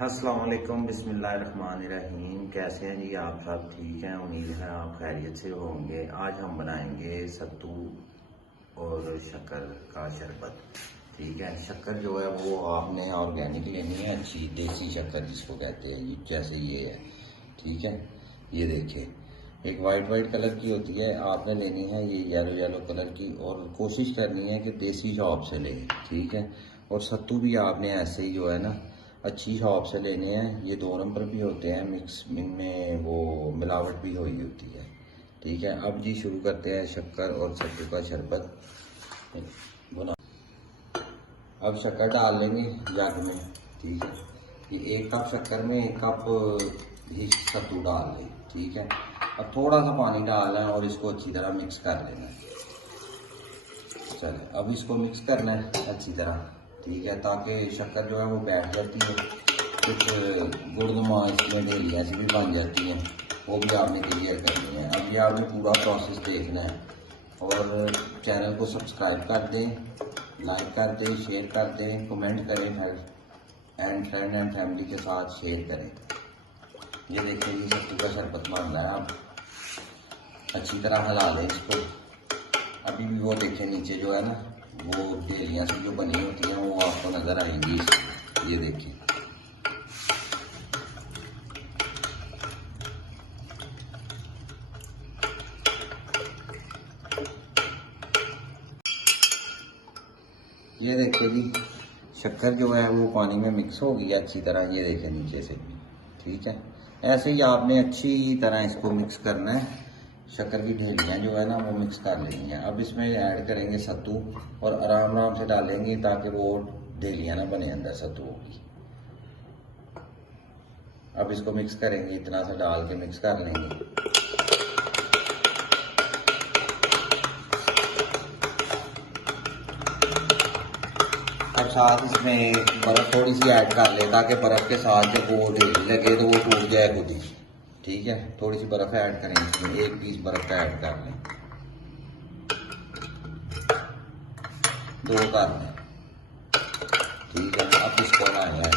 अस्सलाम वालेकुम, बिस्मिल्लाहिर्रहमानिर्रहीम। कैसे हैं जी आप सब? ठीक हैं, उम्मीद है आप खैरियत से होंगे। आज हम बनाएंगे सत्तू और शक्कर का शरबत। ठीक है, शक्कर जो है वो आपने ऑर्गेनिक लेनी है, अच्छी देसी शक्कर जिसको कहते हैं, जैसे ये है। ठीक है, ये देखिए एक वाइट कलर की होती है, आपने लेनी है ये येलो कलर की, और कोशिश करनी है कि देसी शॉप से लें। ठीक है, और सत्तू भी आपने ऐसे ही जो है ना अच्छी शॉप से लेने हैं। ये 2 नंबर भी होते हैं मिक्स, इनमें वो मिलावट भी हुई होती है। ठीक है, अब जी शुरू करते हैं शक्कर और सत्तू का शरबत बना। अब शक्कर डाल लेंगे जग में। ठीक है, ये 1 कप शक्कर में 1 कप ही सत्तू डाल लें। ठीक है, अब थोड़ा सा पानी डालना है और इसको अच्छी तरह मिक्स कर लेना है। चलिए, अब इसको मिक्स करना है अच्छी तरह। ठीक है, ताकि शक्कर जो है वो बैठ जाती है। कुछ गुड़नुमा इसमें ढेलियाँ सी भी बन जाती हैं, वो भी आपने क्लियर करनी है। अब ये आपने पूरा प्रोसेस देखना है, और चैनल को सब्सक्राइब कर दें, लाइक कर दें, शेयर कर दें, कमेंट करें, फ्रेंड एंड फैमिली के साथ शेयर करें। ये देखिए ये सत्तू का शरबत बन रहा है। अब अच्छी तरह हिला लें इसको। अभी भी वो देखें नीचे जो है ना वो ढेलियाँ से जो बनी होती हैं वो आपको नज़र आएंगी। ये देखिए जी शक्कर जो है वो पानी में मिक्स हो गई अच्छी तरह। ये देखें नीचे से भी। ठीक है, ऐसे ही आपने अच्छी तरह इसको मिक्स करना है। शक्कर की ढेलियाँ जो है ना वो मिक्स कर लेनी है। अब इसमें ऐड करेंगे सत्तू, और आराम से डालेंगे ताकि वो ढेलियाँ ना बने अंदर सत्तू की। अब इसको मिक्स करेंगे, इतना सा डाल के मिक्स कर लेंगे। अब साथ इसमें बर्फ़ थोड़ी सी ऐड कर ले, ताकि बर्फ़ के साथ जब वो ढेली लगे तो वो टूट जाए खुद ही। ठीक है, थोड़ी सी बर्फ़ ऐड करें इसमें, 1 पीस बर्फ़ का ऐड कर लें, 2 कर लें। ठीक है, अब इसको बनाना है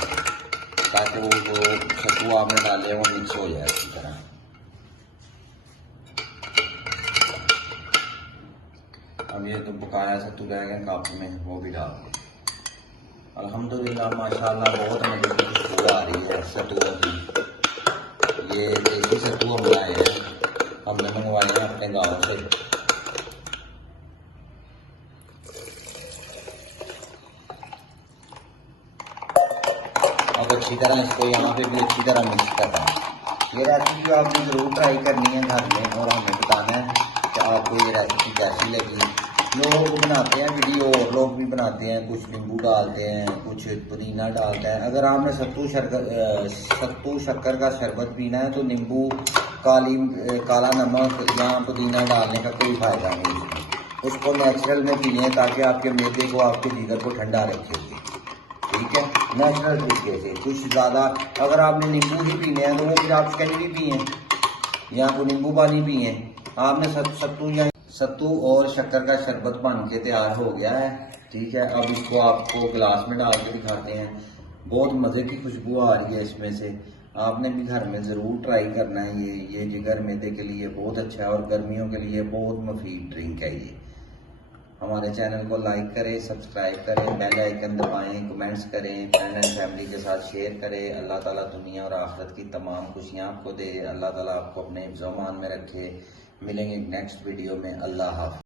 ताकि वो जो सत्तू आपने डाले वो मिक्स हो जाए अच्छी तरह। अब ये तो बकाया सत्तू रहेगा कप में, वो भी डाल दें। अल्हम्दुलिल्लाह माशाल्लाह बहुत मजे की खुशबू आ रही है सत्तुओं की। ये देसी सत्तू हम लाए हैं, हमने मंगवाए हैं अपने गाँव से। अब अच्छी तरह इसको यहाँ पे भी अच्छी तरह मिक्स करना है। ये रेसिपी आपने ज़रूर ट्राई करनी है घर में, और हमें बताना है कि आपको ये रेसिपी कैसी लगी। लोग बनाते हैं वीडियो, और लोग भी बनाते हैं, कुछ नींबू डालते हैं, कुछ पुदीना डालते हैं। अगर आपने सत्तू शक्कर का शरबत पीना है तो नींबू, काला नमक या पुदीना डालने का कोई फ़ायदा नहीं। उसको नेचुरल में पिए ताकि आपके मैदे को, आपके जिगर को ठंडा रखे। ठीक है, नेचुरल तरीके से। कुछ ज़्यादा अगर आपने नींबू ही पीने हैं तो वो फिर आप शक्कर पिए या तो नींबू पानी पिए। आपने सत्तू और शक्कर का शरबत बन के तैयार हो गया है। ठीक है, अब इसको आपको गिलास में डाल के दिखाते हैं। बहुत मज़े की खुशबू आ रही है इसमें से। आपने भी घर में ज़रूर ट्राई करना है। ये जिगर मैदे के लिए बहुत अच्छा है, और गर्मियों के लिए बहुत मुफीद ड्रिंक है ये। हमारे चैनल को लाइक करें, सब्सक्राइब करें, बेल आइकन दबाएं, कमेंट्स करें, फ्रेंड एंड फैमिली के साथ शेयर करें। अल्लाह ताला दुनिया और आखिरत की तमाम खुशियाँ आपको दे। अल्लाह ताला आपको अपने हिफ्ज़-ओ-मान में रखे। मिलेंगे नेक्स्ट वीडियो में। अल्लाह हाफ़िज़।